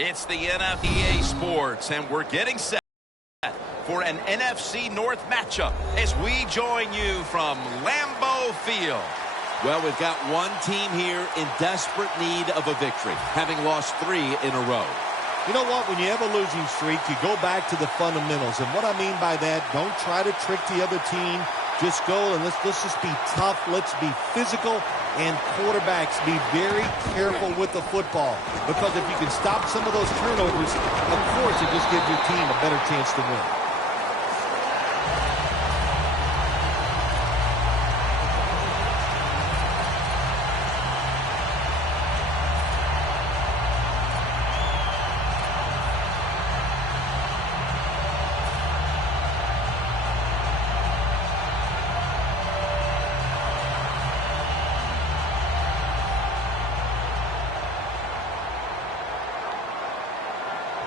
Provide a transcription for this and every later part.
It's the NFL Sports, and we're getting set for an NFC North matchup as we join you from Lambeau Field. Well, we've got one team here in desperate need of a victory, having lost 3 in a row. You know what? When you have a losing streak, you go back to the fundamentals. And what I mean by that, don't try to trick the other team. Just go and let's just be tough. Let's be physical. And quarterbacks, be very careful with the football. Because if you can stop some of those turnovers, of course it just gives your team a better chance to win.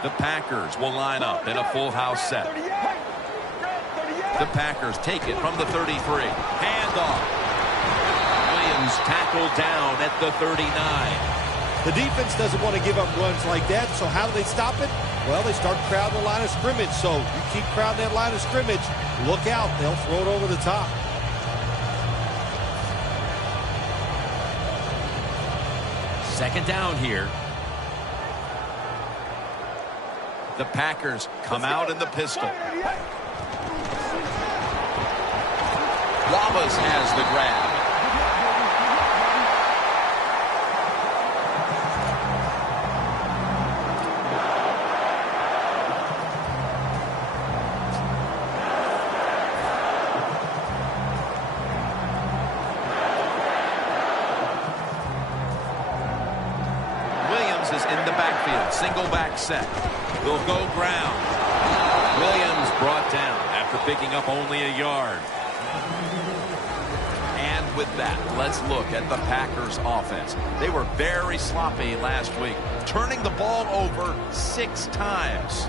The Packers will line up in a full house set. The Packers take it from the 33. Handoff. Williams tackled down at the 39. The defense doesn't want to give up runs like that, so how do they stop it? Well, they start crowding the line of scrimmage. So you keep crowding that line of scrimmage, look out. They'll throw it over the top. Second down here. The Packers come out in the pistol. Wallace has the grab. Williams is in the backfield. Single back set. Will go ground. Williams brought down after picking up only a yard. And with that, let's look at the Packers offense. They were very sloppy last week, turning the ball over 6 times.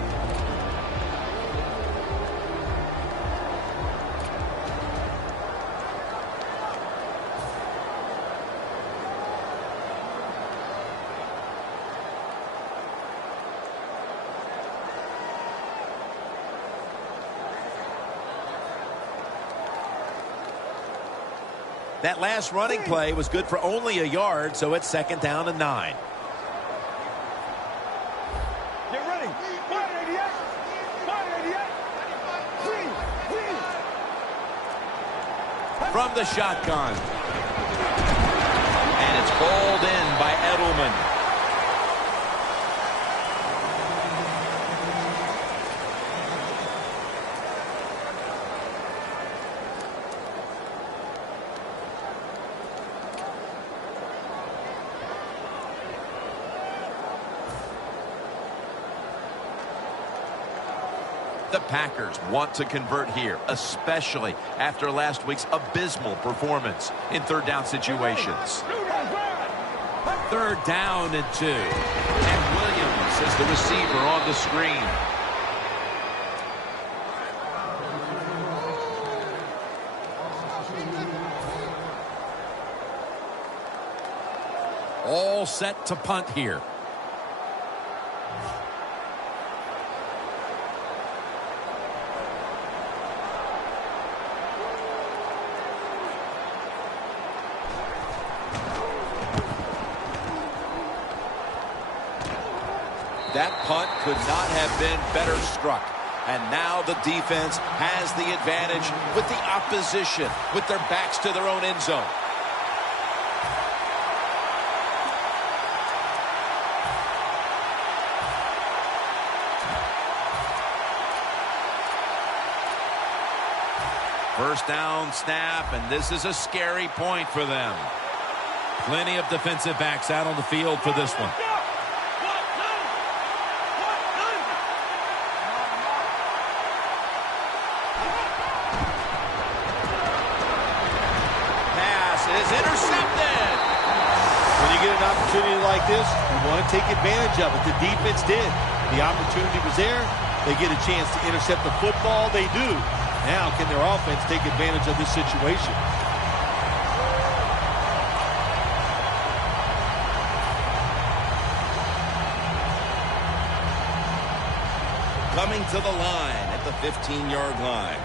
That last running play was good for only a yard, so it's second down and 9. Get ready. 588. 588. From the shotgun. And it's balled in by Edelman. The Packers want to convert here, especially after last week's abysmal performance in third down situations. Third down and 2. And Williams is the receiver on the screen. All set to punt here. That punt could not have been better struck. And now the defense has the advantage with the opposition, with their backs to their own end zone. First down snap, and this is a scary point for them. Plenty of defensive backs out on the field for this one. is intercepted. When you get an opportunity like this, you want to take advantage of it. The defense did. The opportunity was there. They get a chance to intercept the football. They do. Now, can their offense take advantage of this situation? Coming to the line at the 15-yard line.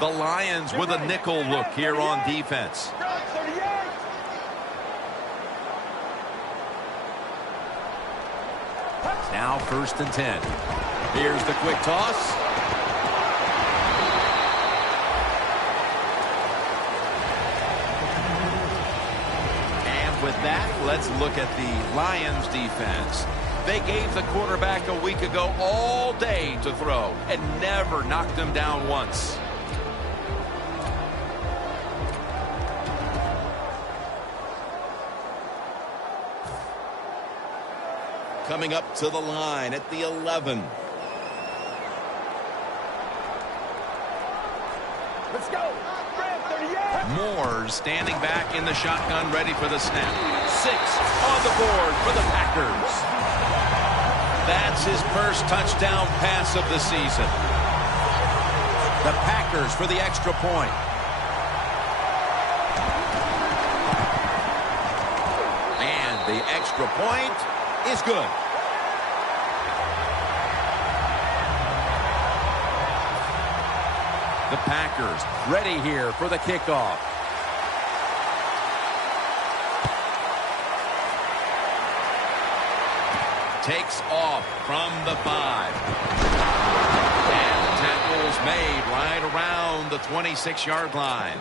The Lions with a nickel look here on defense. Now 1st and 10. Here's the quick toss. And with that, let's look at the Lions defense. They gave the quarterback a week ago all day to throw and never knocked him down once. Coming up to the line at the 11. Let's go. Moore standing back in the shotgun, ready for the snap. 6 on the board for the Packers. That's his first touchdown pass of the season. The Packers for the extra point. And the extra point is good. The Packers ready here for the kickoff. Takes off from the 5. And tackles made right around the 26-yard line.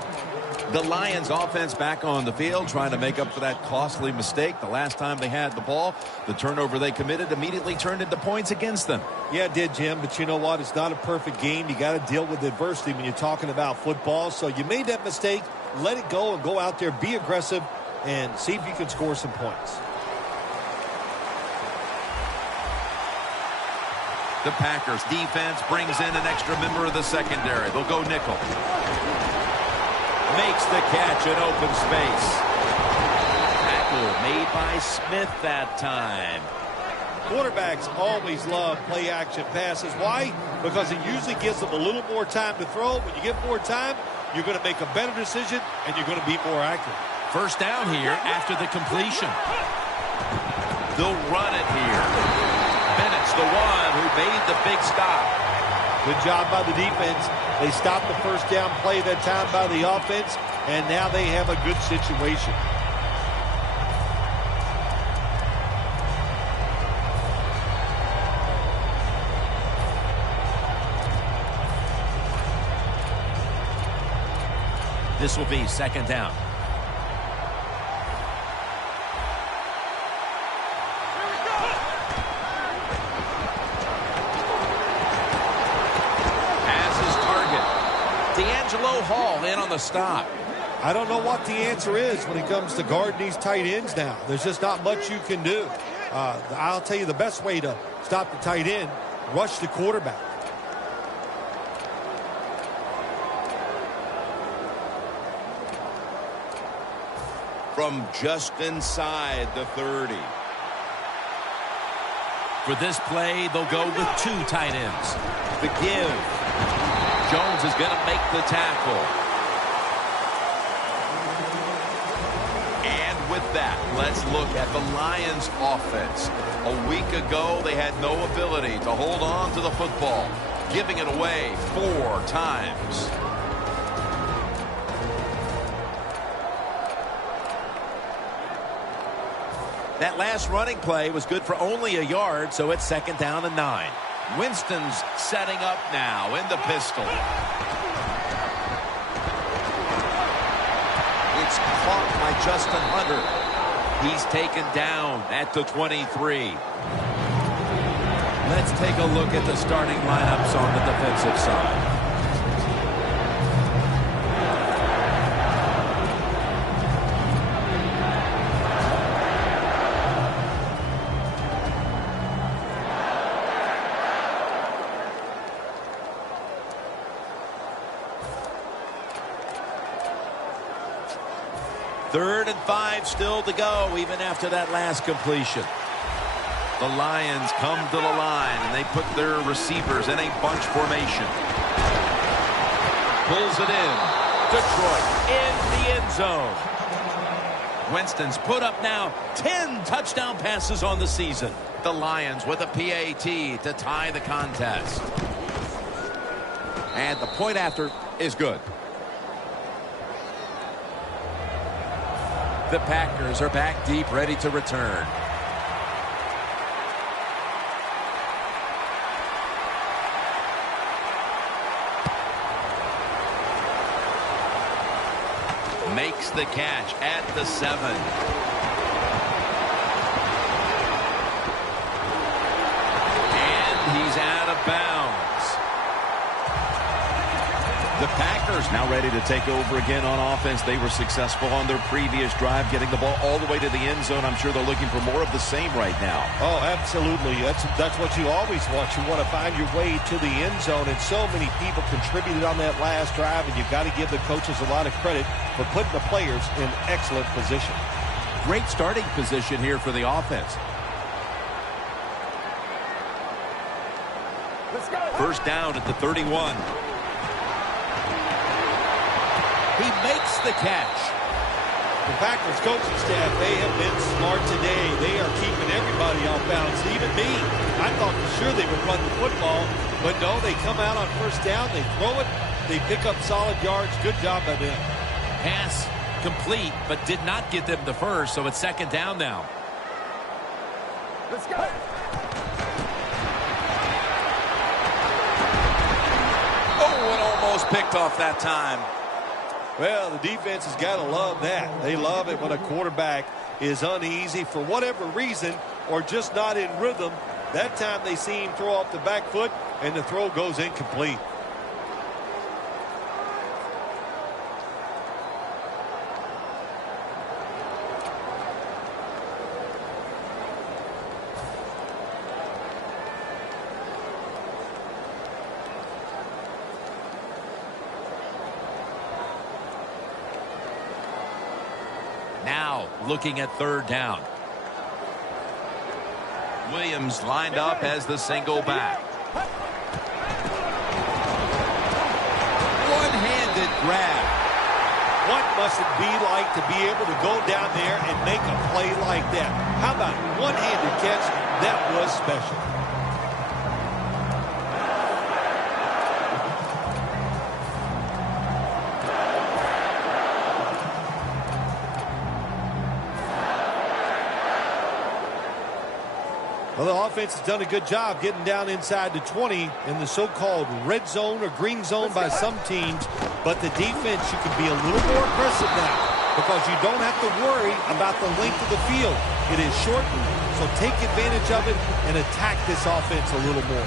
The Lions offense back on the field trying to make up for that costly mistake. The last time they had the ball, the turnover they committed immediately turned into points against them. Yeah, it did, Jim, but you know what? It's not a perfect game. You got to deal with adversity when you're talking about football. So you made that mistake, let it go, and go out there, be aggressive, and see if you can score some points. The Packers defense brings in an extra member of the secondary. They'll go nickel. Makes the catch in open space. Tackle made by Smith that time. Quarterbacks always love play-action passes. Why? Because it usually gives them a little more time to throw. When you get more time, you're going to make a better decision, and you're going to be more accurate. First down here after the completion. They'll run it here. Bennett's the one who made the big stop. Good job by the defense. They stopped the first down play that time by the offense, and now they have a good situation. This will be 2nd down. Hall in on the stop. I don't know what the answer is when it comes to guarding these tight ends now. There's just not much you can do. I'll tell you the best way to stop the tight end, rush the quarterback. From just inside the 30. For this play, they'll go with 2 tight ends. The give. Jones is going to make the tackle. And with that, let's look at the Lions offense. A week ago, they had no ability to hold on to the football, giving it away 4 times. That last running play was good for only a yard, so it's 2nd down and 9. Winston's setting up now in the pistol. It's caught by Justin Hunter. He's taken down at the 23. Let's take a look at the starting lineups on the defensive side. 3rd and 5 still to go, even after that last completion. The Lions come to the line, and they put their receivers in a bunch formation. Pulls it in. Detroit in the end zone. Winston's put up now 10 touchdown passes on the season. the Lions with a PAT to tie the contest. And the point after is good. The Packers are back deep, ready to return. Makes the catch at the 7. And he's out of bounds. The Packers now ready to take over again on offense. They were successful on their previous drive, getting the ball all the way to the end zone. I'm sure they're looking for more of the same right now. Oh, absolutely. That's what you always want. You want to find your way to the end zone, and so many people contributed on that last drive, and you've got to give the coaches a lot of credit for putting the players in excellent position. Great starting position here for the offense. Let's go. First down at the 31. He makes the catch. The Packers coaching staff, they have been smart today. They are keeping everybody off balance, even me. I thought for sure they would run the football, but no, they come out on first down, they throw it, they pick up solid yards. Good job by them. Pass complete, but did not get them the first, so it's second down now. Let's go. Oh, and almost picked off that time. Well, the defense has got to love that. They love it when a quarterback is uneasy for whatever reason or just not in rhythm. That time they see him throw off the back foot, and the throw goes incomplete. Now looking at third down. Williams lined up as the single back. One-handed grab. What must it be like to be able to go down there and make a play like that? How about one-handed catch? That was special. Well, the offense has done a good job getting down inside the 20 in the so-called red zone or green zone by some teams. But the defense, you can be a little more aggressive now because you don't have to worry about the length of the field. It is shortened, so take advantage of it and attack this offense a little more.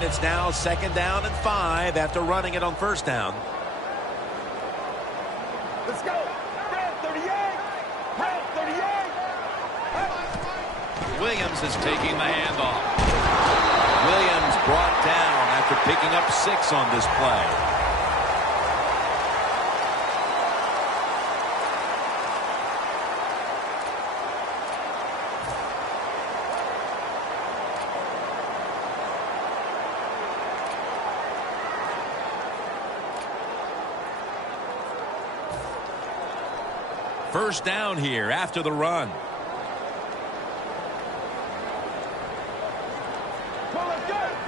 It's now second down and 5 after running it on first down. Let's go. Red 38. Red 38. Williams is taking the handoff. Williams brought down after picking up 6 on this play. First down here after the run.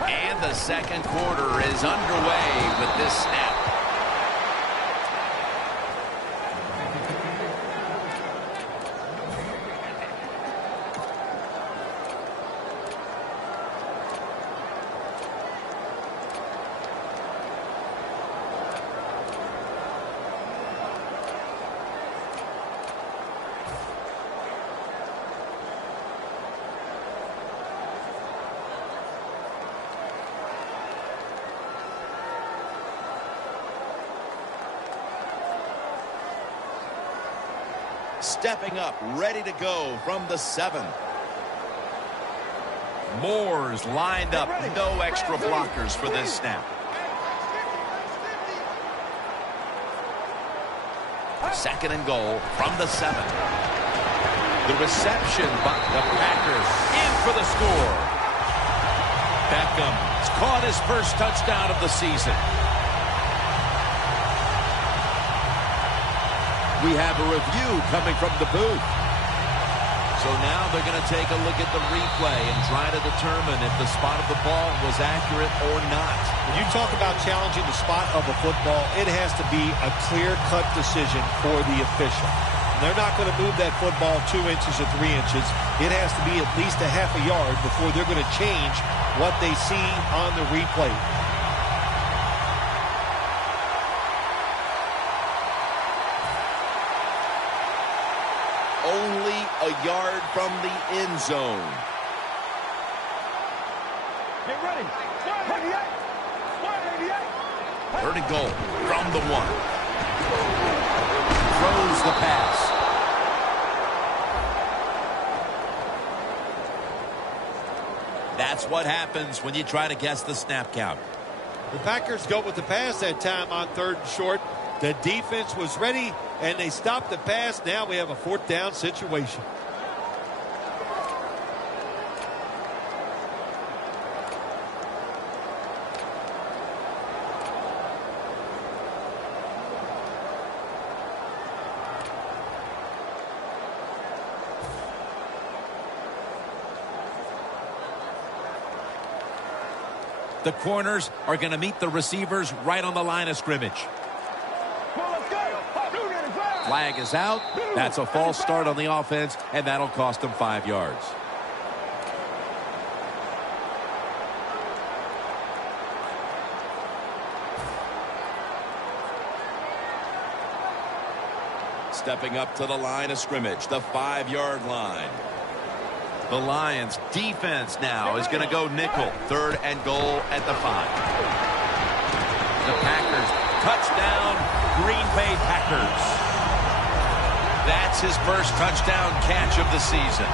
And the second quarter is underway with this snap. stepping up, ready to go from the 7. Moore's lined up. No extra blockers for this snap. Second and goal from the 7. The reception by the Packers in for the score. Beckham has caught his first touchdown of the season. We have a review coming from the booth. So now they're going to take a look at the replay and try to determine if the spot of the ball was accurate or not. When you talk about challenging the spot of a football, it has to be a clear-cut decision for the official. They're not going to move that football 2 inches or 3 inches. It has to be at least a half a yard before they're going to change what they see on the replay. Only a yard from the end zone. Get ready. 188. 188. Third and goal from the 1. Throws the pass. That's what happens when you try to guess the snap count. The Packers go with the pass that time on 3rd and short. The defense was ready, and they stopped the pass. Now we have a 4th down situation. The corners are going to meet the receivers right on the line of scrimmage. Flag is out. That's a false start on the offense, and that'll cost them 5 yards. Stepping up to the line of scrimmage, the 5-yard line. The Lions defense now is going to go nickel. 3rd and goal at the 5. The Packers touchdown, Green Bay Packers. That's his first touchdown catch of the season.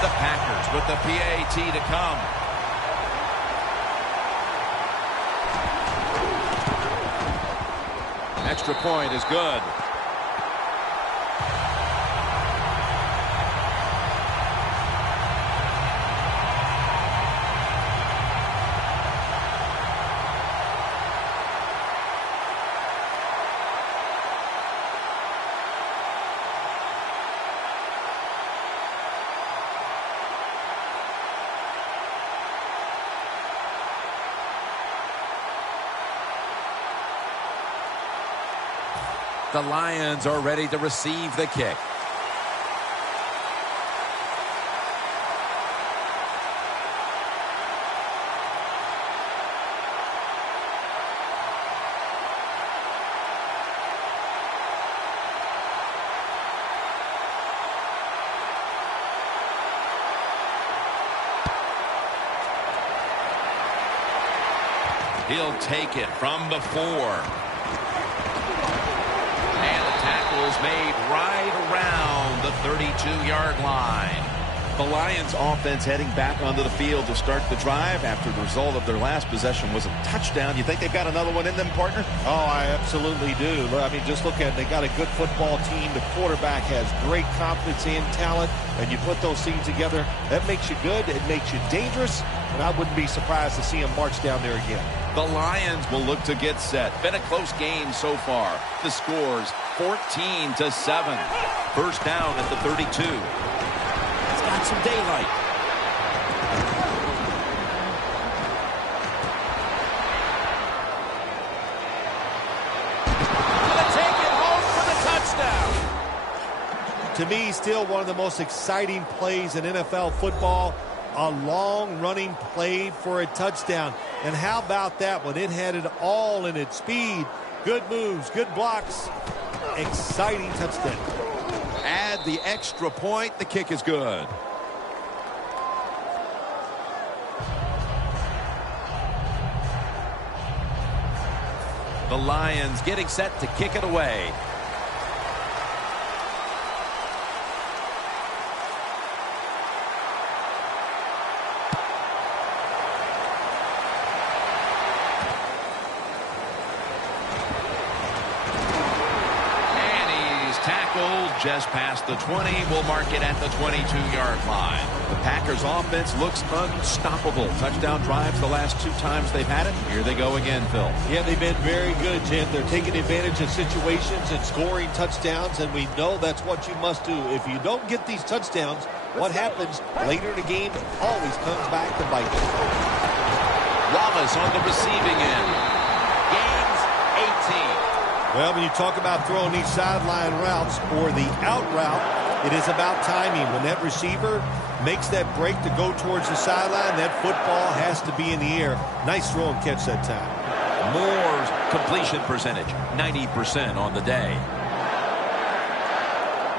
The Packers with the PAT to come. Extra point is good. The Lions are ready to receive the kick. He'll take it from the 4. Made right around the 32-yard line. The Lions offense heading back onto the field to start the drive after the result of their last possession was a touchdown. You think they've got another one in them, partner? Oh, I absolutely do. I mean, just look at it. They got a good football team. The quarterback has great confidence and talent, and you put those things together, that makes you good. It makes you dangerous, and I wouldn't be surprised to see them march down there again. The Lions will look to get set. Been a close game so far. The score's 14-7. First down at the 32. It's got some daylight. Gonna take it home for the touchdown. To me, still one of the most exciting plays in NFL football. A long running play for a touchdown. And how about that one? It had it all in its speed. Good moves, good blocks. Exciting touchdown. Add the extra point. The kick is good. The Lions getting set to kick it away. Just past the 20. We'll mark it at the 22-yard line. The Packers offense looks unstoppable. Touchdown drives the last 2 times they've had it. Here they go again, Phil. Yeah, they've been very good, Jim. They're taking advantage of situations and scoring touchdowns, and we know that's what you must do. If you don't get these touchdowns, what happens later in the game always comes back to bite you. Wallace on the receiving end. Gains 18. Well, when you talk about throwing these sideline routes or the out route, it is about timing. When that receiver makes that break to go towards the sideline, that football has to be in the air. Nice throw and catch that time. Moore's completion percentage, 90% on the day.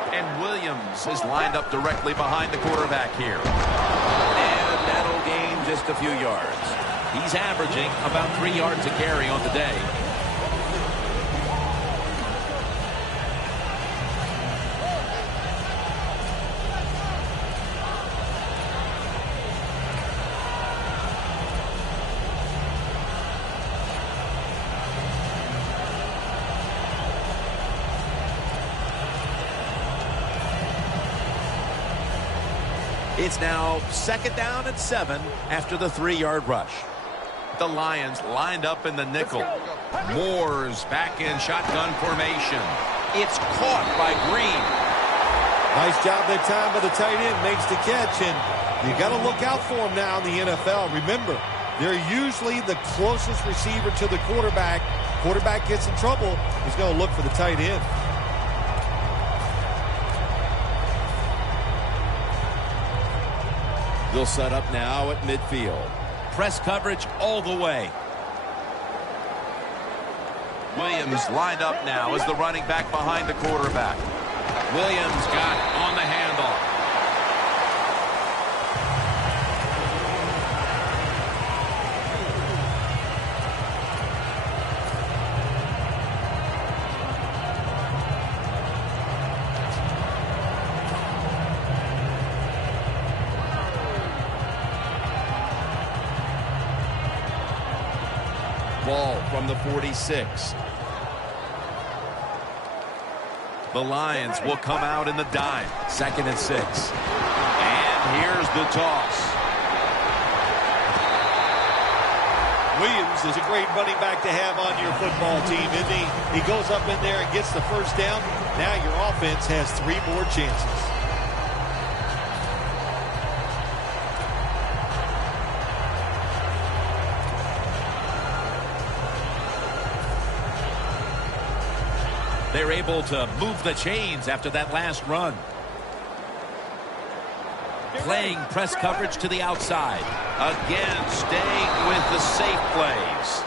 And Williams is lined up directly behind the quarterback here. And that'll gain just a few yards. He's averaging about 3 yards a carry on the day. It's now 2nd down and 7 after the 3-yard rush. The Lions lined up in the nickel. Moore's back in shotgun formation. It's caught by Green. Nice job that time by the tight end. Makes the catch, and you got to look out for him now in the NFL. Remember, they're usually the closest receiver to the quarterback. Quarterback gets in trouble, he's going to look for the tight end. They'll set up now at midfield. Press coverage all the way. Williams lined up now as the running back behind the quarterback. Williams got on the handoff. Ball from the 46. The Lions will come out in the dime. 2nd and 6. And here's the toss. Williams is a great running back to have on your football team, isn't he? He goes up in there and gets the first down. Now your offense has 3 more chances. They're able to move the chains after that last run. Playing press coverage to the outside. Again, staying with the safe plays.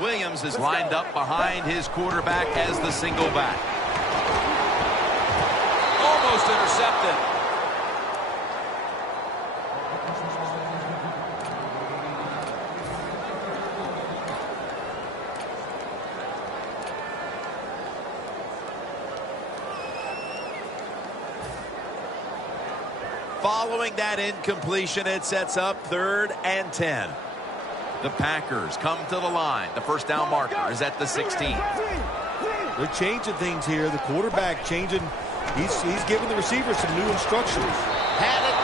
Williams is lined up behind his quarterback as the single back. Almost intercepted. Following that incompletion, it sets up 3rd and 10. The Packers come to the line. The first down marker is at the 16. They're changing things here. The quarterback changing. He's giving the receiver some new instructions. Had it,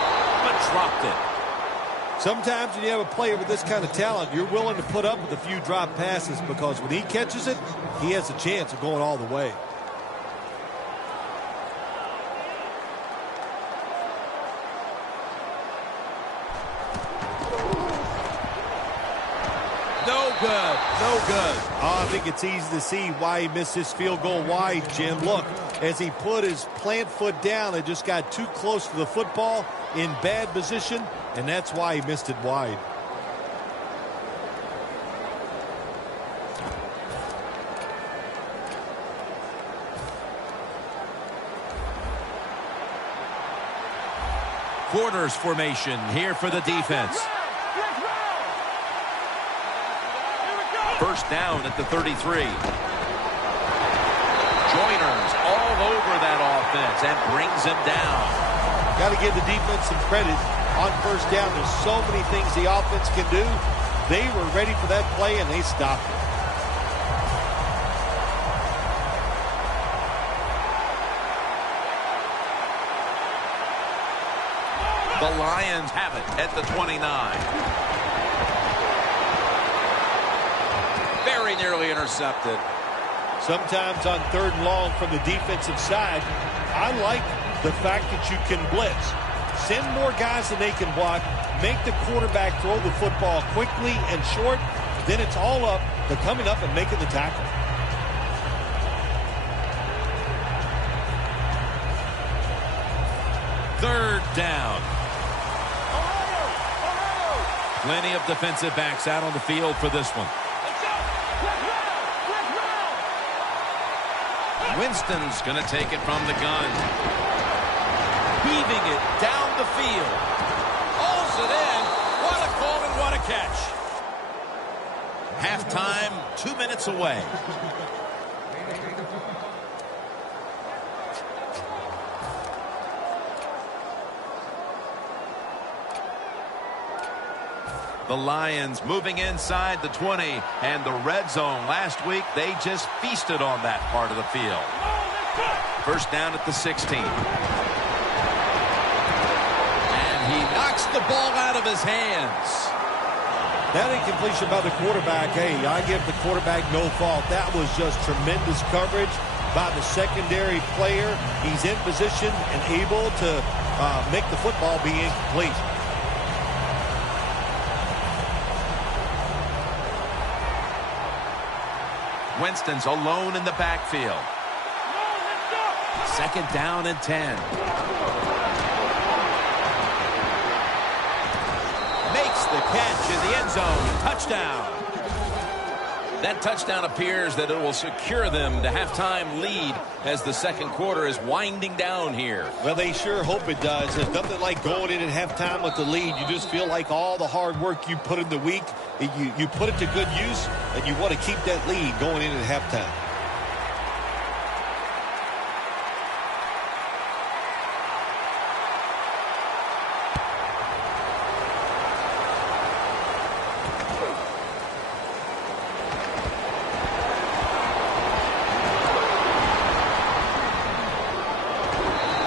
but dropped it. Sometimes when you have a player with this kind of talent, you're willing to put up with a few drop passes because when he catches it, he has a chance of going all the way. No good. No good. Oh, I think it's easy to see why he missed his field goal wide, Jim. Look, as he put his plant foot down, it just got too close to the football in bad position, and that's why he missed it wide. Quarters formation here for the defense. First down at the 33. Joiners all over that offense and brings him down. Got to give the defense some credit on first down. There's so many things the offense can do. They were ready for that play, and they stopped it. The Lions have it at the 29. Very nearly intercepted. Sometimes on 3rd and long from the defensive side, I like the fact that you can blitz. Send more guys than they can block. Make the quarterback throw the football quickly and short. Then it's all up to coming up and making the tackle. Third down. Plenty of defensive backs out on the field for this one. Winston's going to take it from the gun. Heaving it down the field. Hauls it in. What a call and what a catch. Halftime, 2 minutes away. The Lions moving inside the 20 and the red zone. Last week, they just feasted on that part of the field. First down at the 16. And he knocks the ball out of his hands. That incompletion by the quarterback, hey, I give the quarterback no fault. That was just tremendous coverage by the secondary player. He's in position and able to make the football be incomplete. Winston's alone in the backfield. Second down and 10. Makes the catch in the end zone. Touchdown. That touchdown appears that it will secure them to halftime lead as the second quarter is winding down here. Well, they sure hope it does. There's nothing like going in at halftime with the lead. You just feel like all the hard work you put in the week, you put it to good use, and you want to keep that lead going in at halftime.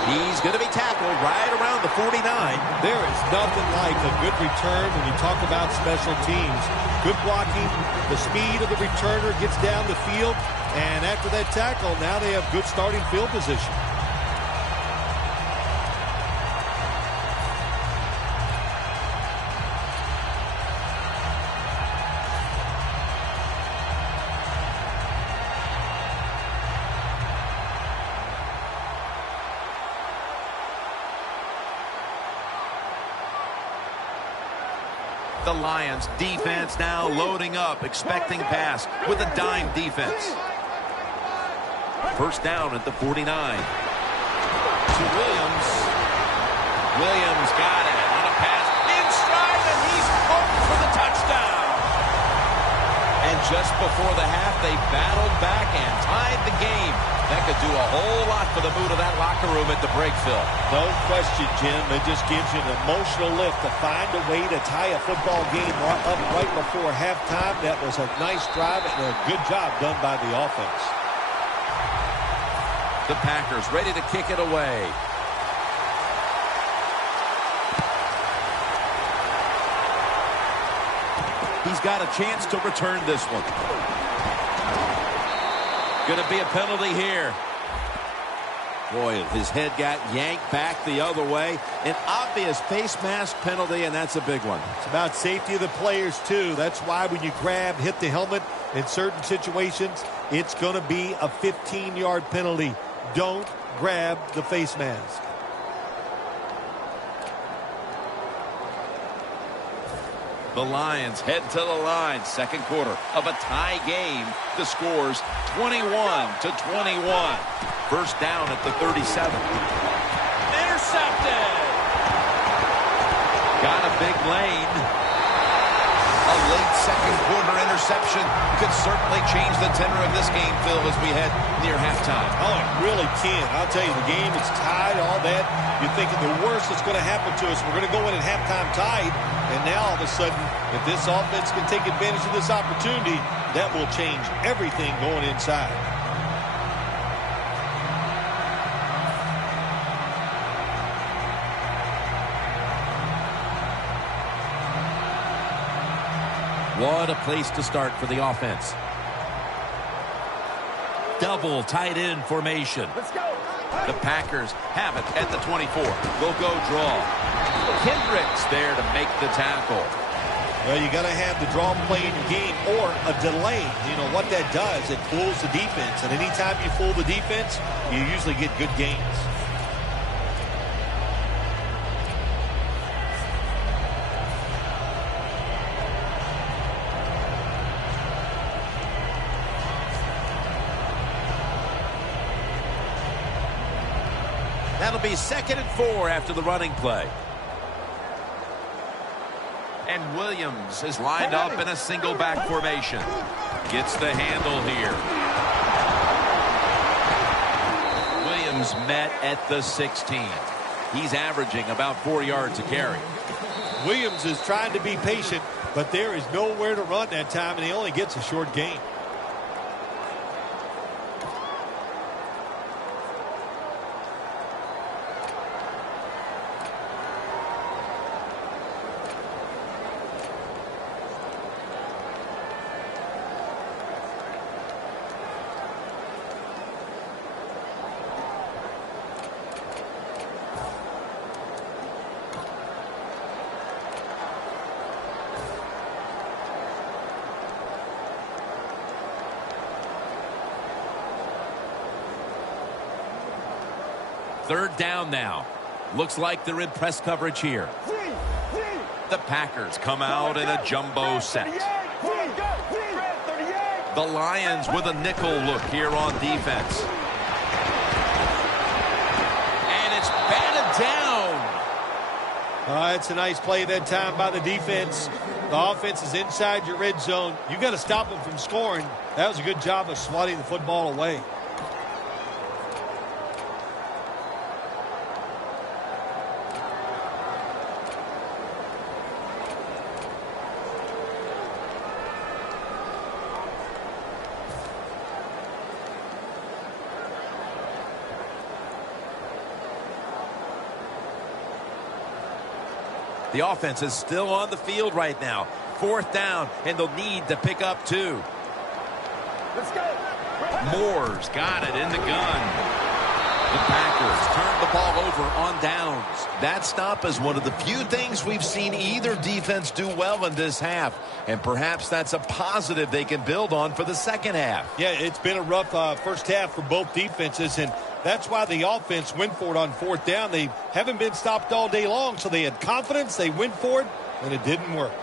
He's going to be tackled right around the 49. There is nothing like a good return when you talk about special teams. Good blocking, the speed of the returner gets down the field, and after that tackle, now they have good starting field position. The Lions defense now loading up, expecting pass with a dime defense. First down at the 49. To Williams. Williams got it on a pass in stride, and he's home for the touchdown. And just before the half, they battled back and tied the game. That could do a whole lot for the mood of that locker room at the break, Phil. No question, Jim. It just gives you an emotional lift to find a way to tie a football game up right before halftime. That was a nice drive and a good job done by the offense. The Packers ready to kick it away. He's got a chance to return this one. Going to be a penalty here. Boy, his head got yanked back the other way. An obvious face mask penalty, and that's a big one. It's about safety of the players, too. That's why when you grab, hit the helmet in certain situations, it's going to be a 15-yard penalty. Don't grab the face mask. The Lions head to the line. Second quarter of a tie game. The score's 21-21. First down at the 37. Intercepted. Got a big lane. A late second quarter interception could certainly change the tenor of this game, Phil, as we head near halftime. Oh, it really can. I'll tell you, the game is tied, all that. You're thinking the worst that's going to happen to us. We're going to go in at halftime tied. And now, all of a sudden, if this offense can take advantage of this opportunity, that will change everything going inside. What a place to start for the offense. Double tight end formation. Let's go. The Packers have it at the 24. They'll go draw. Kendricks there to make the tackle. Well, you got to have the draw play in your game or a delay. You know what that does? It fools the defense. And anytime you fool the defense, you usually get good gains. That'll be 2nd and 4 after the running play. And Williams is lined up in a single back formation. Gets the handle here. Williams met at the 16. He's averaging about 4 yards a carry. Williams is trying to be patient, but there is nowhere to run that time, and he only gets a short gain. Third down now. Looks like they're in press coverage here. The Packers come out in a jumbo set. The Lions with a nickel look here on defense. And it's batted down. It's a nice play that time by the defense. The offense is inside your red zone. You got to stop them from scoring. That was a good job of swatting the football away. The offense is still on the field right now. 4th down, and they'll need to pick up 2. Let's go. Moore's got it in the gun. The Packers turn the ball over on downs. That stop is one of the few things we've seen either defense do well in this half. And perhaps that's a positive they can build on for the second half. Yeah, it's been a rough first half for both defenses, and that's why the offense went for it on 4th down. They haven't been stopped all day long, so they had confidence. They went for it, and it didn't work.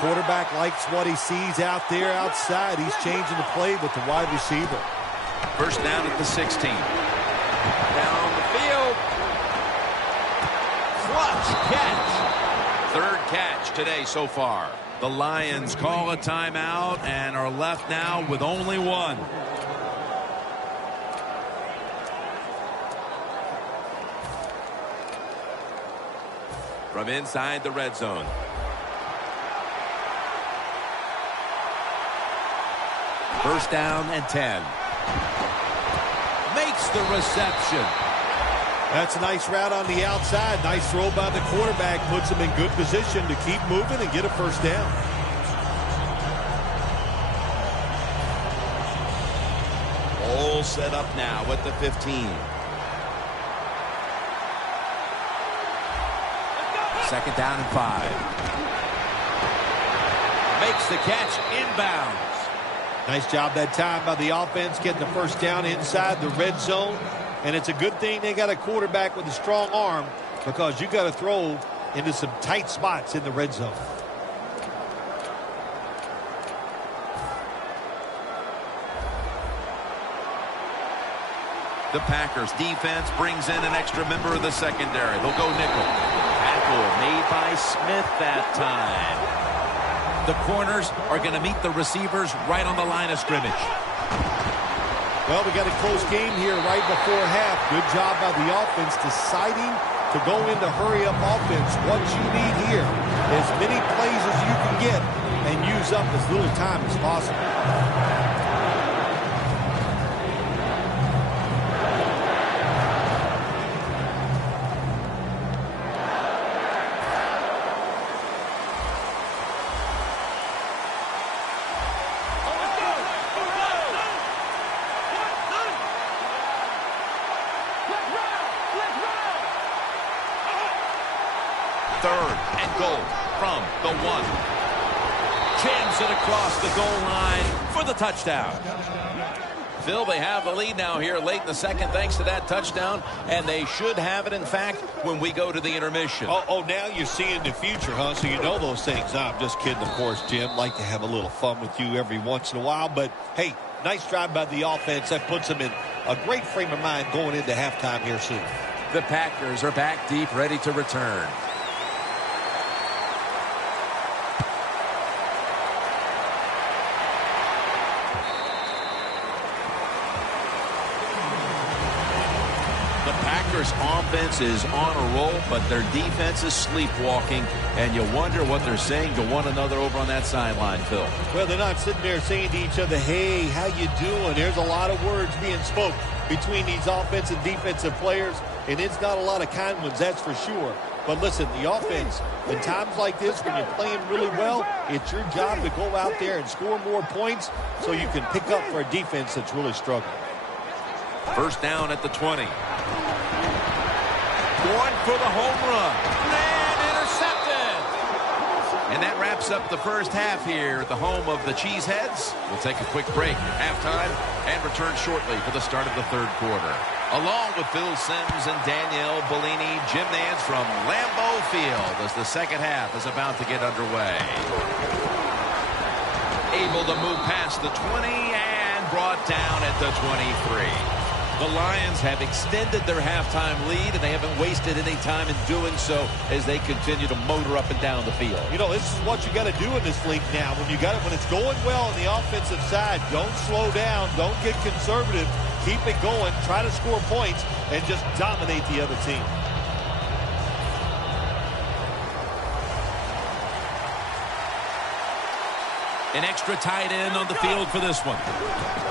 Quarterback likes what he sees out there outside. He's changing the play with the wide receiver. First down at the 16. Down the field. Clutch catch. 3rd catch today so far. The Lions call a timeout and are left now with only 1. From inside the red zone. First down and 10. Makes the reception. That's a nice route on the outside. Nice throw by the quarterback. Puts him in good position to keep moving and get a first down. All set up now at the 15. Second down and 5. Makes the catch inbounds. Nice job that time by the offense getting the first down inside the red zone. And it's a good thing they got a quarterback with a strong arm, because you got to throw into some tight spots in the red zone. The Packers defense brings in an extra member of the secondary. They'll go nickel. Tackle made by Smith that time. The corners are going to meet the receivers right on the line of scrimmage. Well, we got a close game here right before half. Good job by the offense deciding to go into hurry-up offense. What you need here, as many plays as you can get and use up as little time as possible. Third and goal from the 1. Jams it across the goal line for the touchdown. Phil, they have the lead now here late in the second thanks to that touchdown, and they should have it, in fact, when we go to the intermission. Oh, now you're seeing the future, huh? So you know those things. I'm just kidding, of course, Jim. Like to have a little fun with you every once in a while. But, hey, nice drive by the offense. That puts them in a great frame of mind going into halftime here soon. The Packers are back deep, ready to return. Packers offense is on a roll, but their defense is sleepwalking, and you wonder what they're saying to one another over on that sideline, Phil. Well, they're not sitting there saying to each other, hey, how you doing? There's a lot of words being spoke between these offensive and defensive players, and it's not a lot of kind ones, that's for sure. But listen, the offense, in times like this when you're playing really well, it's your job to go out there and score more points so you can pick up for a defense that's really struggling. First down at the 20. Going for the home run. And intercepted. And that wraps up the first half here at the home of the Cheeseheads. We'll take a quick break at halftime and return shortly for the start of the third quarter. Along with Phil Simms and Danielle Bellini, Jim Nance from Lambeau Field as the second half is about to get underway. Able to move past the 20 and brought down at the 23. The Lions have extended their halftime lead, and they haven't wasted any time in doing so as they continue to motor up and down the field. You know, this is what you got to do in this league now. When it's going well on the offensive side, don't slow down, don't get conservative, keep it going, try to score points, and just dominate the other team. An extra tight end on the field for this one.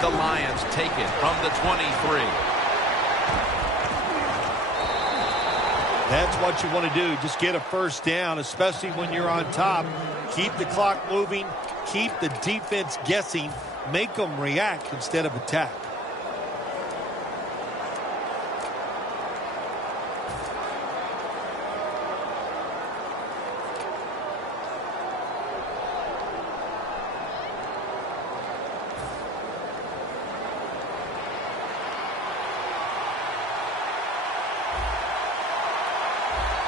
The Lions take it from the 23. That's what you want to do. Just get a first down, especially when you're on top. Keep the clock moving. Keep the defense guessing. Make them react instead of attack.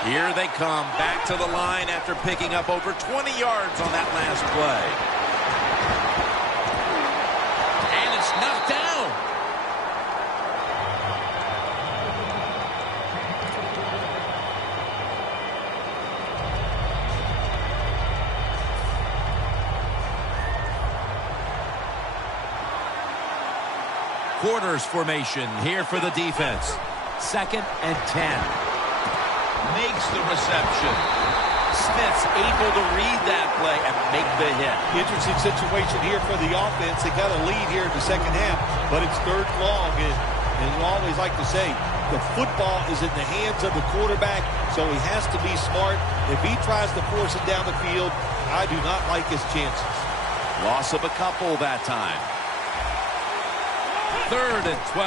Here they come back to the line after picking up over 20 yards on that last play. And it's knocked down. Quarters formation here for the defense. Second and 10. Makes the reception. Smith's able to read that play and make the hit. Interesting situation here for the offense. They got a lead here in the second half, but it's third and long. And I always like to say, the football is in the hands of the quarterback, so he has to be smart. If he tries to force it down the field, I do not like his chances. Loss of a couple that time. 3rd and 12.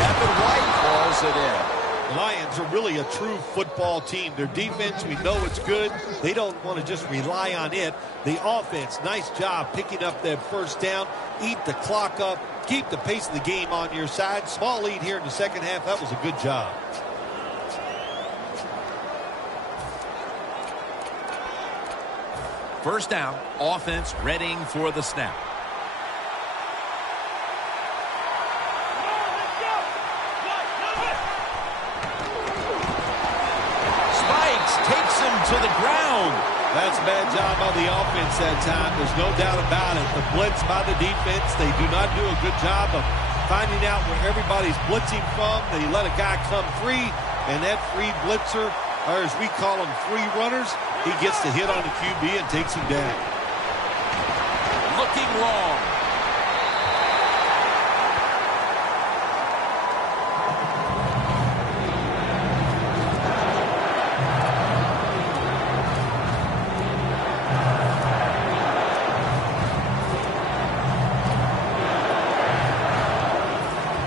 Kevin White calls it in. The Lions are really a true football team. Their defense, we know it's good. They don't want to just rely on it. The offense, nice job picking up that first down, eat the clock up, keep the pace of the game on your side. Small lead here in the second half. That was a good job. First down, offense readying for the snap. Spikes, takes him to the ground. That's a bad job by the offense that time. There's no doubt about it. The blitz by the defense, they do not do a good job of finding out where everybody's blitzing from. They let a guy come free, and that free blitzer, or as we call them, free runners, he gets the hit on the QB and takes him down. Looking long.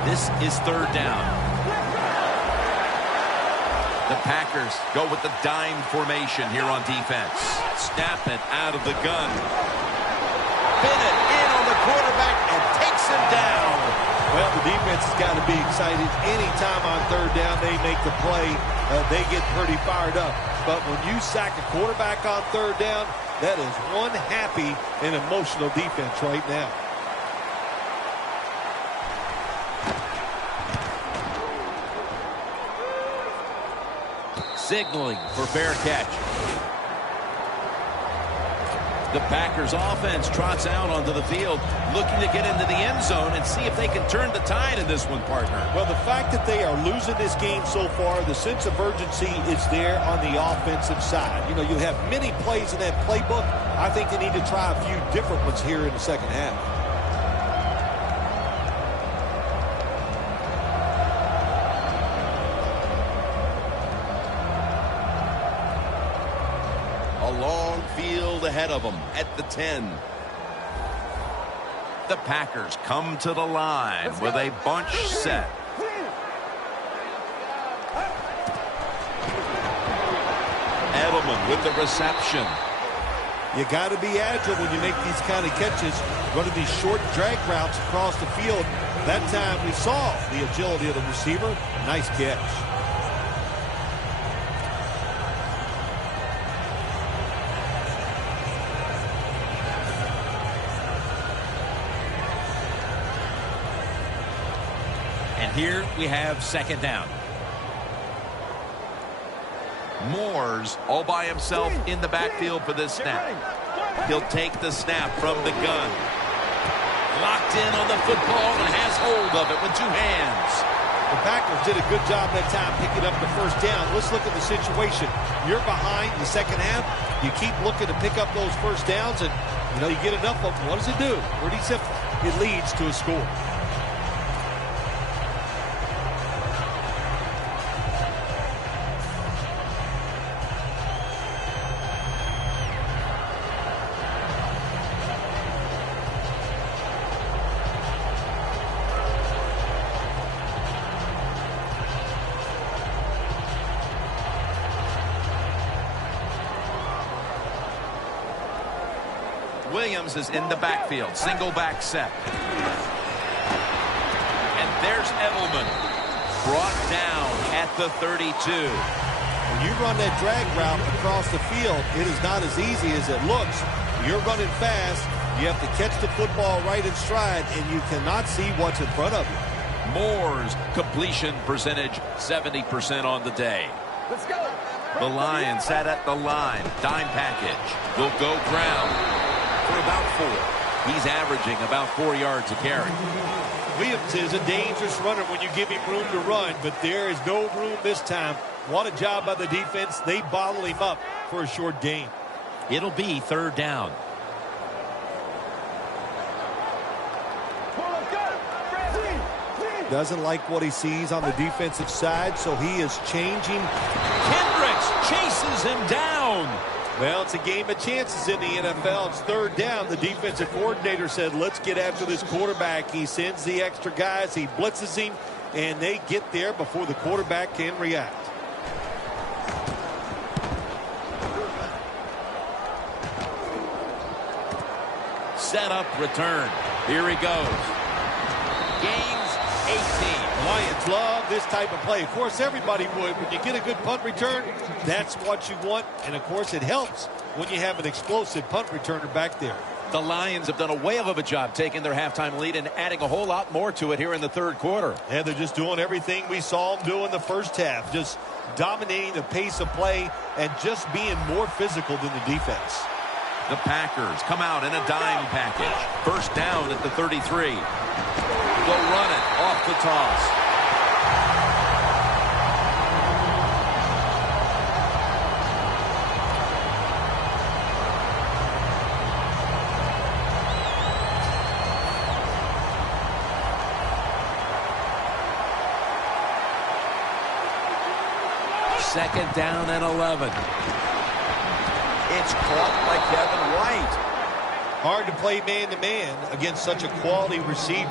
This is third down. The Packers go with the dime formation here on defense. Snap it out of the gun. Bennett in on the quarterback and takes him down. Well, the defense has got to be excited. Anytime on third down they make the play, they get pretty fired up. But when you sack a quarterback on third down, that is one happy and emotional defense right now. Signaling for fair catch. The Packers offense trots out onto the field, looking to get into the end zone and see if they can turn the tide in this one, partner. Well, the fact that they are losing this game so far, the sense of urgency is there on the offensive side. You know, you have many plays in that playbook. I think they need to try a few different ones here in the second half. Ahead of them at the 10. The Packers come to the line with a bunch set. Edelman with the reception. You got to be agile when you make these kind of catches, running these short drag routes across the field. That time we saw the agility of the receiver. Nice catch. Here we have second down. Moores all by himself in the backfield for this snap. He'll take the snap from the gun. Locked in on the football and has hold of it with two hands. The Packers did a good job that time picking up the first down. Let's look at the situation. You're behind the second half. You keep looking to pick up those first downs, and you get enough of them. What does it do? Pretty simple. It leads to a score. Williams is in the backfield. Single back set. And there's Edelman. Brought down at the 32. When you run that drag route across the field, it is not as easy as it looks. You're running fast. You have to catch the football right in stride, and you cannot see what's in front of you. Moore's completion percentage, 70% on the day. Let's go. The Lions sat at the line. Dime package. Will go ground for about 4. He's averaging about 4 yards a carry. Williams is a dangerous runner when you give him room to run, but there is no room this time What a job by the defense. They bottle him up for a short gain. It'll be third down. Doesn't like what he sees on the defensive side, so he is changing. Kendricks chases him down. Well, it's a game of chances in the NFL. It's third down. The defensive coordinator said, let's get after this quarterback. He sends the extra guys. He blitzes him, and they get there before the quarterback can react. Set up, return. Here he goes. Gains 18. Lions love this type of play. Of course, everybody would. When you get a good punt return, that's what you want. And, of course, it helps when you have an explosive punt returner back there. The Lions have done a whale of a job taking their halftime lead and adding a whole lot more to it here in the third quarter. And they're just doing everything we saw them do in the first half. Just dominating the pace of play and just being more physical than the defense. The Packers come out in a dime package. First down at the 33. They'll run it off the toss. Second down and 11. It's caught by Kevin White. Hard to play man-to-man against such a quality receiver.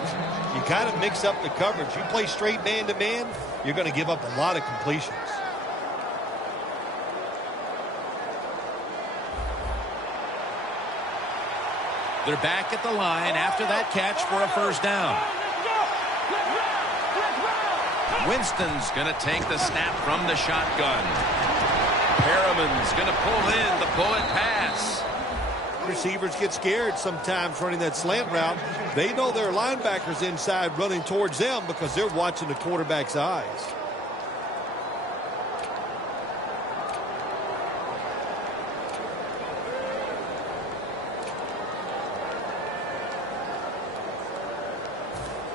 You kind of mix up the coverage. You play straight man-to-man, you're going to give up a lot of completions. They're back at the line after that catch for a first down. Winston's going to take the snap from the shotgun. Perriman's going to pull in the bullet pass. Receivers get scared sometimes running that slant route. They know their linebackers inside running towards them because they're watching the quarterback's eyes.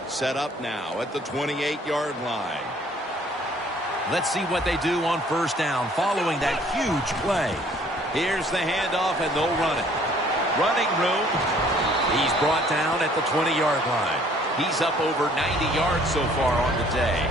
Set up now at the 28-yard line. Let's see what they do on first down following that huge play. Here's the handoff, and they'll run it. Running room. He's brought down at the 20-yard line. He's up over 90 yards so far on the day.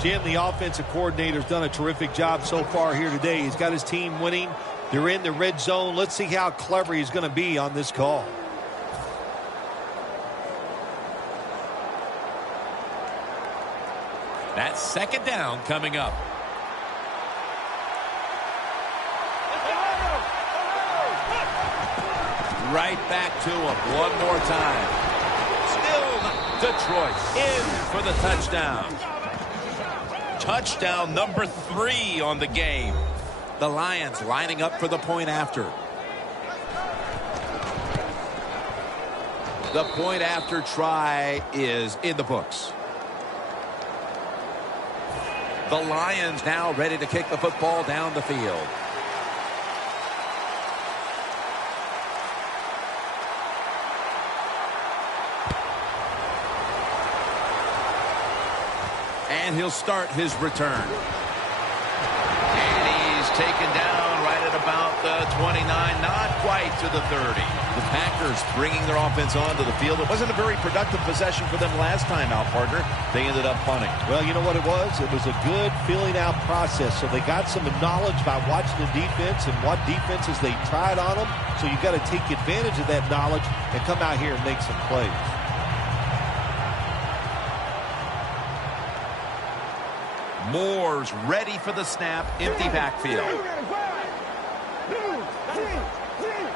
Jim, the offensive coordinator's done a terrific job so far here today. He's got his team winning. They're in the red zone. Let's see how clever he's going to be on this call. That's second down coming up. Right back to him one more time. Still Detroit in for the touchdown. Touchdown number 3 on the game. The Lions lining up for the point after. The point after try is in the books. The Lions now ready to kick the football down the field. And he'll start his return. And he's taken down right at about the 29, not quite to the 30. The Packers bringing their offense onto the field. It wasn't a very productive possession for them last time out, partner. They ended up punting. Well, you know what it was? It was a good filling out process. So they got some knowledge by watching the defense and what defenses they tried on them. So you got to take advantage of that knowledge and come out here and make some plays. Moore's ready for the snap. Empty backfield.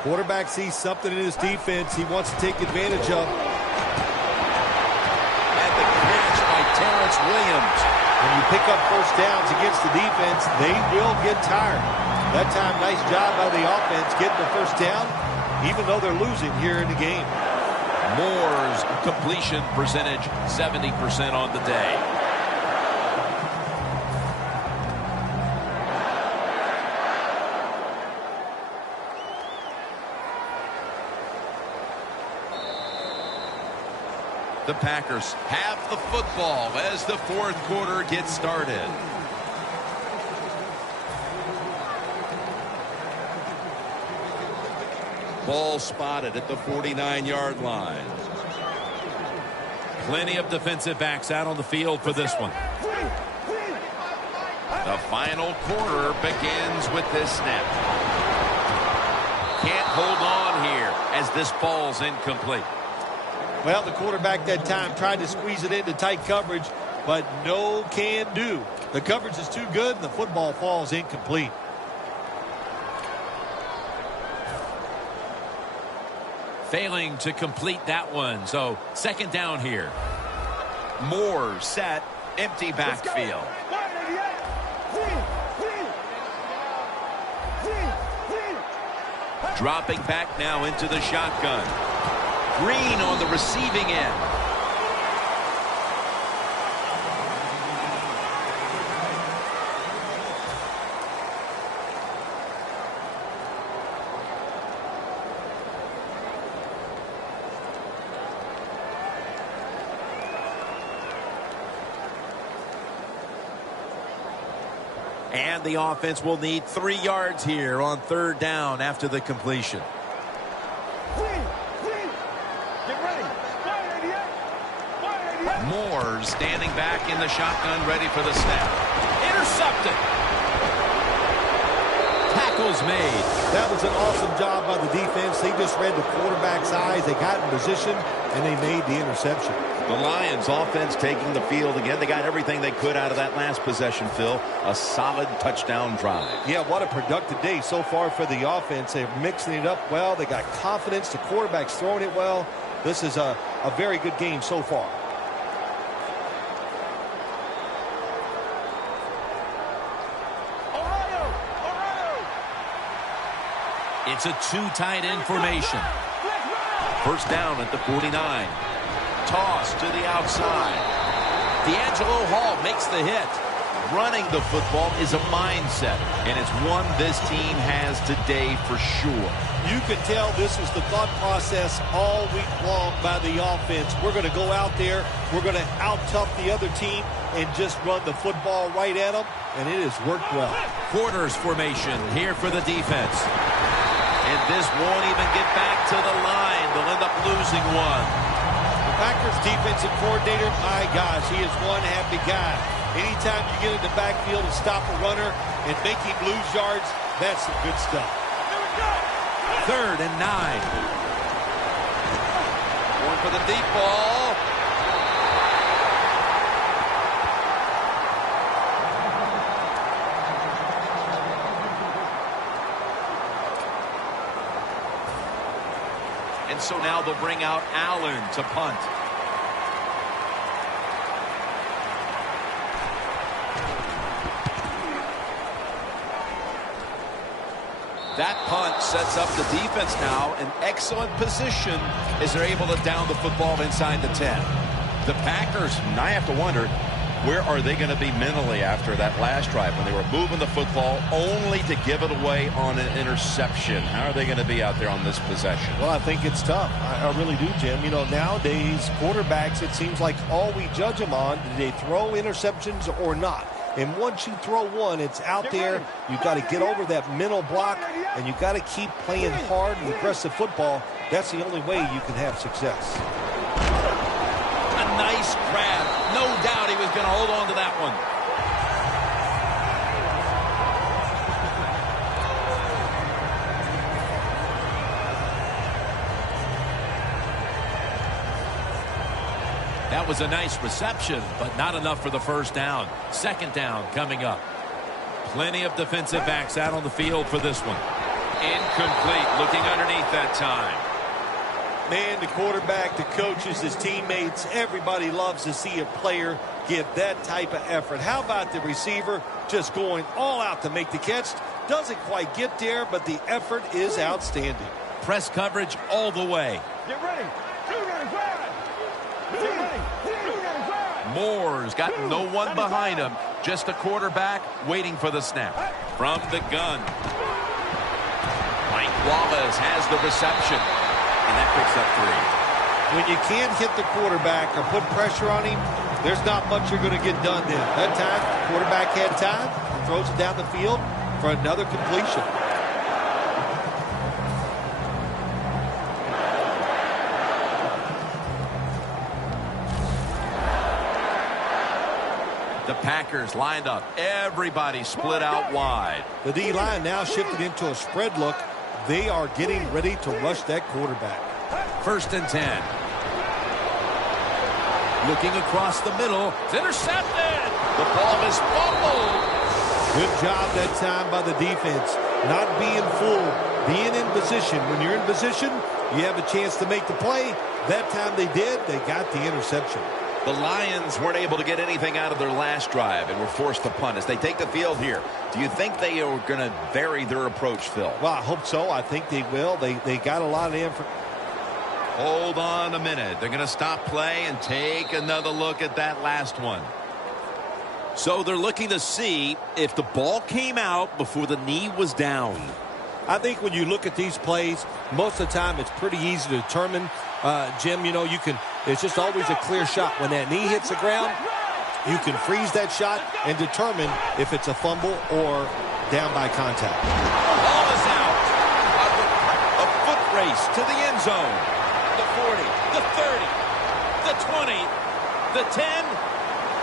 Quarterback sees something in his defense he wants to take advantage of. And the catch by Terrence Williams. When you pick up first downs against the defense, they will get tired. That time, nice job by the offense getting the first down, even though they're losing here in the game. Moore's completion percentage 70% on the day. The Packers have the football as the fourth quarter gets started. Ball spotted at the 49-yard line. Plenty of defensive backs out on the field for this one. The final quarter begins with this snap. Can't hold on here as this ball's incomplete. Well, the quarterback that time tried to squeeze it into tight coverage, but no can do. The coverage is too good, and the football falls incomplete. Failing to complete that one, so second down here. Moore set, empty backfield. Dropping back now into the shotgun. Green on the receiving end. And the offense will need 3 yards here on third down after the completion. Moore standing back in the shotgun, ready for the snap. Intercepted. Tackles made. That was an awesome job by the defense. They just read the quarterback's eyes. They got in position, and they made the interception. The Lions offense taking the field again. They got everything they could out of that last possession, Phil. A solid touchdown drive. Yeah, what a productive day so far for the offense. They're mixing it up well. They got confidence. The quarterback's throwing it well. This is a very good game so far. It's a too tight end formation. First down at the 49. Toss to the outside. D'Angelo Hall makes the hit. Running the football is a mindset, and it's one this team has today for sure. You can tell this was the thought process all week long by the offense. We're going to go out there, we're going to out-tough the other team and just run the football right at them, and it has worked well. Quarters formation here for the defense. And this won't even get back to the line. They'll end up losing one. The Packers defensive coordinator, my gosh, he is one happy guy. Anytime you get in the backfield and stop a runner and make him lose yards, that's some good stuff. Third and 9. Going for the deep ball. And so now they'll bring out Allen to punt. That punt sets up the defense now in excellent position as they're able to down the football inside the 10. The Packers, And I have to wonder, where are they going to be mentally after that last drive when they were moving the football only to give it away on an interception? How are they going to be out there on this possession? Well, I think it's tough. I really do, Jim. You know, nowadays, quarterbacks, it seems like all we judge them on, do they throw interceptions or not? And once you throw one, it's out there. You've got to get over that mental block, and you've got to keep playing hard and aggressive football. That's the only way you can have success. a nice grab. No doubt he was going to hold on to that one. That was a nice reception, but not enough for the first down. Second down coming up. Plenty of defensive backs out on the field for this one. Incomplete, looking underneath that time. Man, the quarterback, the coaches, his teammates, everybody loves to see a player give that type of effort. How about the receiver just going all out to make the catch? Doesn't quite get there, but the effort is outstanding. Press coverage all the way. Get ready. Moore's got no one behind him. Just a quarterback waiting for the snap. From the gun. Mike Wallace has the reception. And that picks up 3. when you can't hit the quarterback or put pressure on him, there's not much you're going to get done then. That time, the quarterback had time, throws it down the field for another completion. The Packers lined up. Everybody split out wide. The D-line now shifted into a spread look. They are getting ready to rush that quarterback. 1st and 10. Looking across the middle. It's intercepted. The ball is fumbled. Good job that time by the defense. Not being fooled. Being in position. When you're in position, you have a chance to make the play. That time they did. They got the interception. The Lions weren't able to get anything out of their last drive and were forced to punt as they take the field here. Do you think they are going to vary their approach, Phil? Well, I hope so. I think they will. They got a lot of information. Hold on a minute. They're going to stop play and take another look at that last one. So they're looking to see if the ball came out before the knee was down. I think when you look at these plays, most of the time it's pretty easy to determine. Jim, you know, it's just always a clear shot. When that knee hits the ground, you can freeze that shot and determine if it's a fumble or down by contact. Ball is out. A foot race to the end zone. The 40, the 30, the 20, the 10.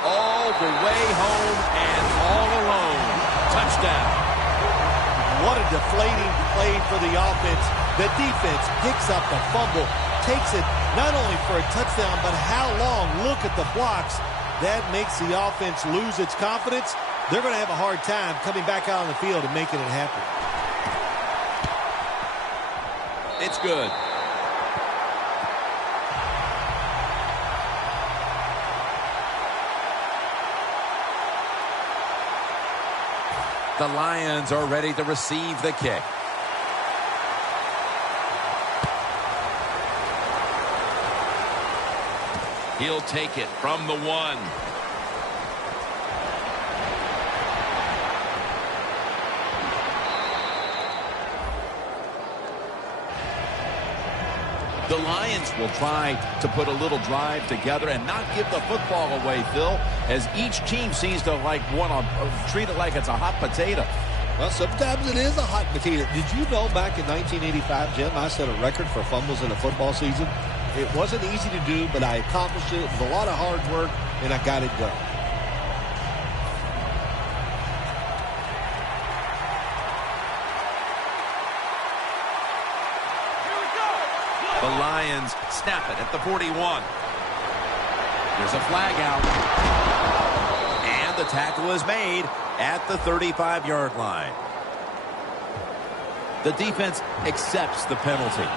All the way home and all alone. Touchdown. What a deflating play for the offense. The defense picks up the fumble, takes it not only for a touchdown, but how long? Look at the blocks. That makes the offense lose its confidence. They're going to have a hard time coming back out on the field and making it happen. It's good. The Lions are ready to receive the kick. He'll take it from the 1. The Lions will try to put a little drive together and not give the football away, Phil, as each team seems to want to treat it like it's a hot potato. Well, sometimes it is a hot potato. Did you know back in 1985, Jim, I set a record for fumbles in a football season? It wasn't easy to do, but I accomplished it. It was a lot of hard work, and I got it done. The Lions snap it at the 41. There's a flag out. And the tackle is made at the 35-yard line. The defense accepts the penalty.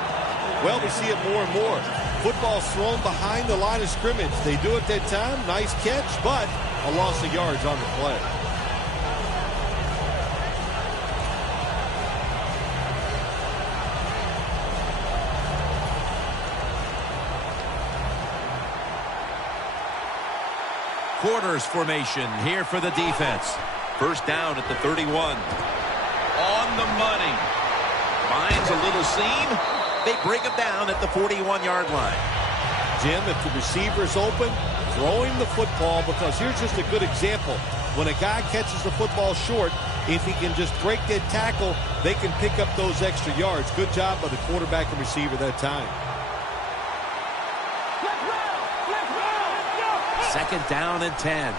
Well, we see it more and more. Football's thrown behind the line of scrimmage. They do it that time. Nice catch, but a loss of yards on the play. Quarters formation here for the defense. First down at the 31. On the money. Finds a little seam. They bring him down at the 41-yard line. Jim, if the receiver's open, throw him the football, because here's just a good example. When a guy catches the football short, if he can just break that tackle, they can pick up those extra yards. Good job by the quarterback and receiver that time. Second down and 10.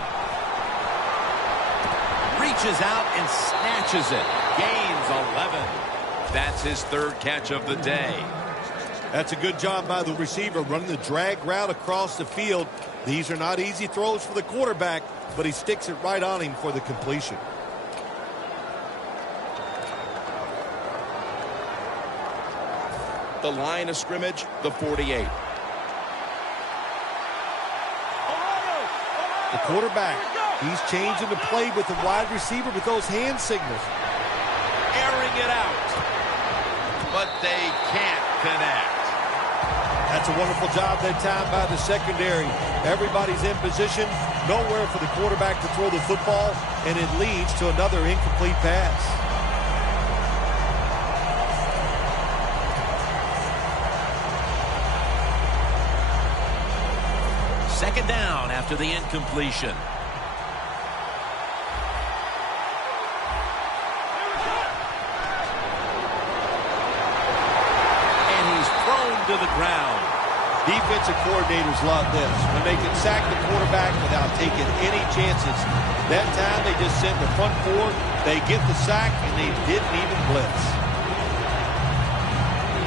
Reaches out and snatches it. Gains 11. That's his third catch of the day. That's a good job by the receiver, running the drag route across the field. These are not easy throws for the quarterback, but he sticks it right on him for the completion. The line of scrimmage, the 48. The quarterback, he's changing the play with the wide receiver with those hand signals. Airing it out. But they can't connect. That's a wonderful job that time by the secondary. Everybody's in position. Nowhere for the quarterback to throw the football, and it leads to another incomplete pass. after the incompletion. And he's thrown to the ground. Defensive coordinators love this. When they can sack the quarterback without taking any chances. That time they just sent the front four. They get the sack, and they didn't even blitz.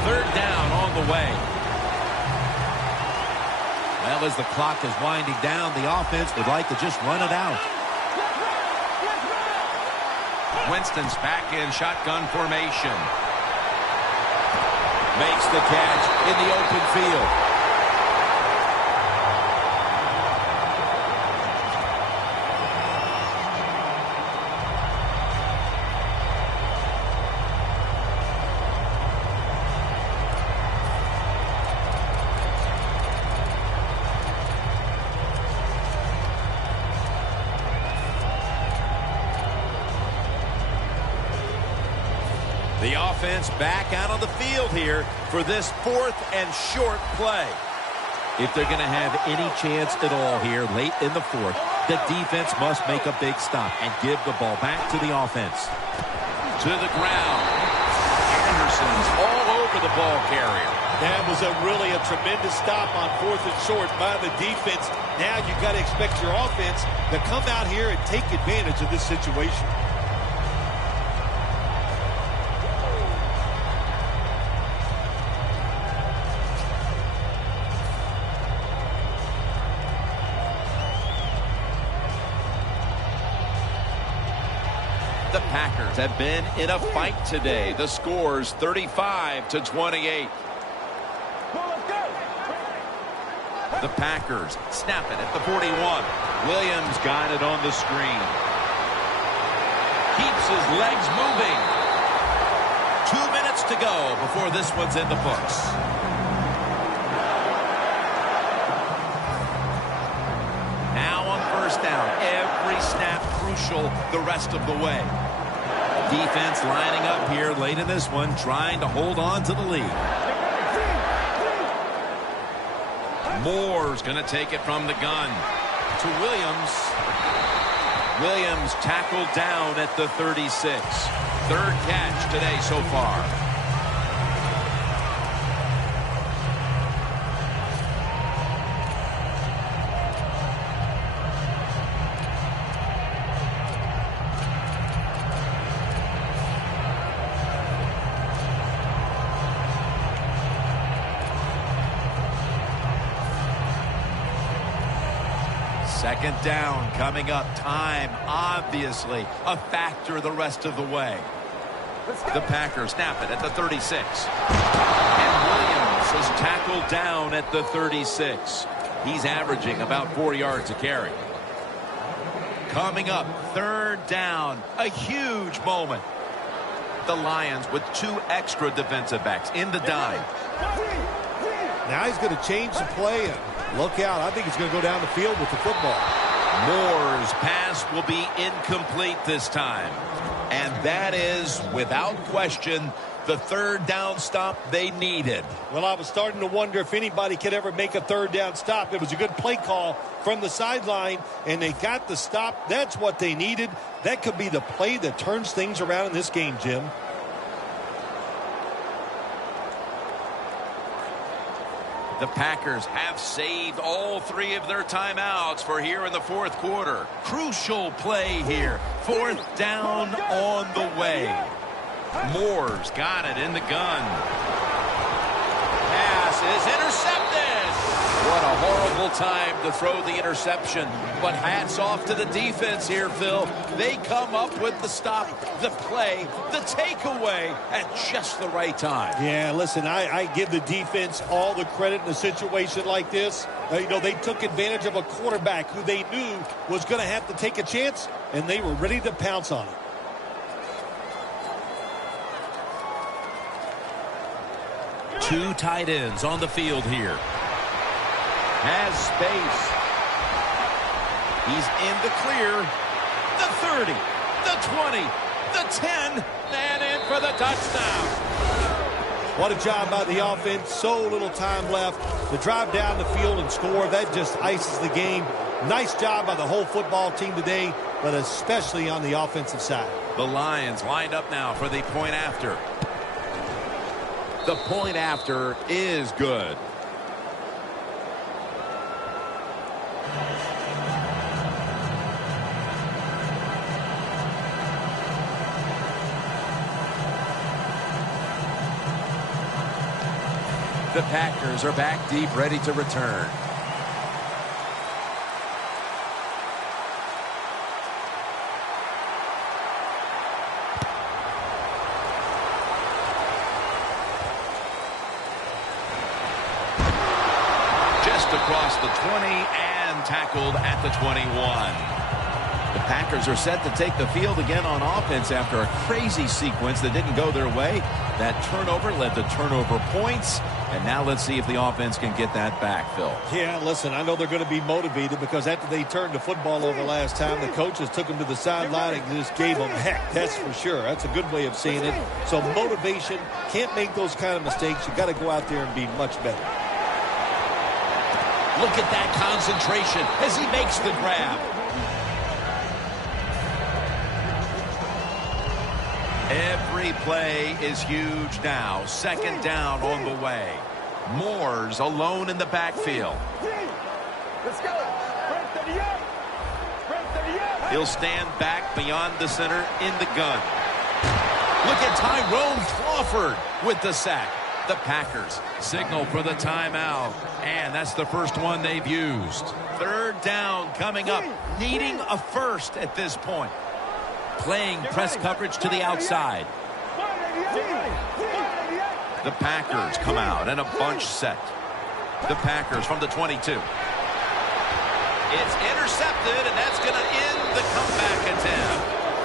Third down on the way. Well, as the clock is winding down, the offense would like to just run it out. Winston's back in shotgun formation. Makes the catch in the open field. The offense back out on the field here for this 4th and short play. If they're going to have any chance at all here late in the 4th, the defense must make a big stop and give the ball back to the offense. To the ground. Anderson's all over the ball carrier. That was really a tremendous stop on 4th and short by the defense. Now you've got to expect your offense to come out here and take advantage of this situation. The Packers have been in a fight today. The score's 35-28. The Packers snap it at the 41. Williams got it on the screen. Keeps his legs moving. 2 minutes to go before this one's in the books. Now on first down. Every snap crucial the rest of the way. Defense lining up here late in this one, trying to hold on to the lead. Moore's going to take it from the gun to Williams. Williams tackled down at the 36. Third catch today so far. Second down coming up. Time, obviously, a factor the rest of the way. The Packers snap it at the 36. And Williams is tackled down at the 36. He's averaging about 4 yards a carry. Coming up, third down. A huge moment. The Lions with 2 extra defensive backs in the dime. Now he's going to change the play. And look out. I think he's going to go down the field with the football. Moore's pass will be incomplete this time. And that is, without question, the third down stop they needed. Well, I was starting to wonder if anybody could ever make a third down stop. It was a good play call from the sideline, and they got the stop. That's what they needed. That could be the play that turns things around in this game, Jim. The Packers have saved all 3 of their timeouts for here in the fourth quarter. Crucial play here. Fourth down on the way. Moore's got it in the gun. Pass is intercepted. What a horrible time to throw the interception. But hats off to the defense here, Phil. They come up with the stop, the play, the takeaway at just the right time. Yeah, listen, I give the defense all the credit in a situation like this. They took advantage of a quarterback who they knew was going to have to take a chance, and they were ready to pounce on it. Two tight ends on the field here. Has space. He's in the clear. The 30, the 20, the 10, and in for the touchdown. What a job by the offense. So little time left to drive down the field and score. That just ices the game. Nice job by the whole football team today, but especially on the offensive side. The Lions lined up now for the point after. The point after is good. The Packers are back deep, ready to return. Just across the 20 and tackled at the 21. The Packers are set to take the field again on offense after a crazy sequence that didn't go their way. That turnover led to turnover points. And now let's see if the offense can get that back, Phil. Yeah, listen, I know they're going to be motivated because after they turned the football over last time, the coaches took them to the sideline and just gave them heck. That's for sure. That's a good way of saying it. So motivation, can't make those kind of mistakes. You got to go out there and be much better. Look at that concentration as he makes the grab. Every play is huge now. Second down on the way. Moore's alone in the backfield. Let's go. Red 38. Red 38. He'll stand back beyond the center in the gun. Look at Tyrone Crawford with the sack. The Packers signal for the timeout. And that's the first one they've used. Third down coming up. Needing a first at this point. Playing press coverage to the outside. The Packers come out in a bunch set. The Packers from the 22. It's intercepted, and that's going to end the comeback attempt.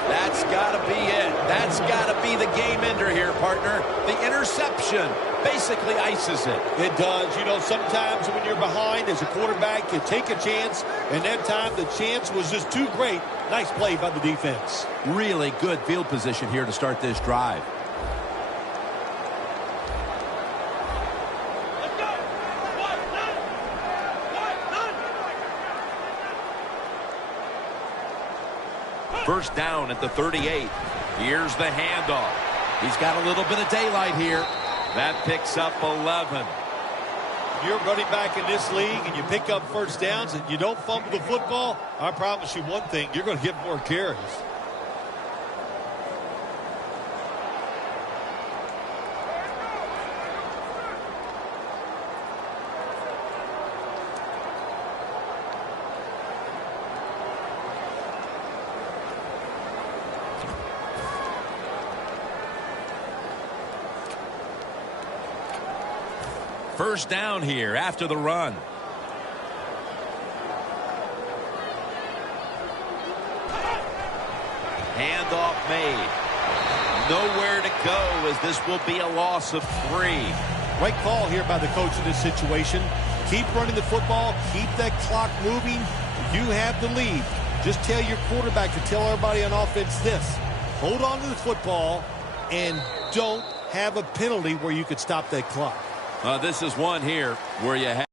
That's got to be it. That's got to be the game ender here, partner. The interception basically ices it. It does. You know, sometimes when you're behind as a quarterback, you take a chance, and that time the chance was just too great. Nice play by the defense. Really good field position here to start this drive. First down at the 38. Here's the handoff. He's got a little bit of daylight here. That picks up 11. You're running back in this league and you pick up first downs and you don't fumble the football, I promise you one thing, you're going to get more carries. First down here after the run. Handoff made. Nowhere to go as this will be a loss of 3. Right call here by the coach in this situation. Keep running the football. Keep that clock moving. You have the lead. Just tell your quarterback to tell everybody on offense this. Hold on to the football and don't have a penalty where you could stop that clock. This is one here where you have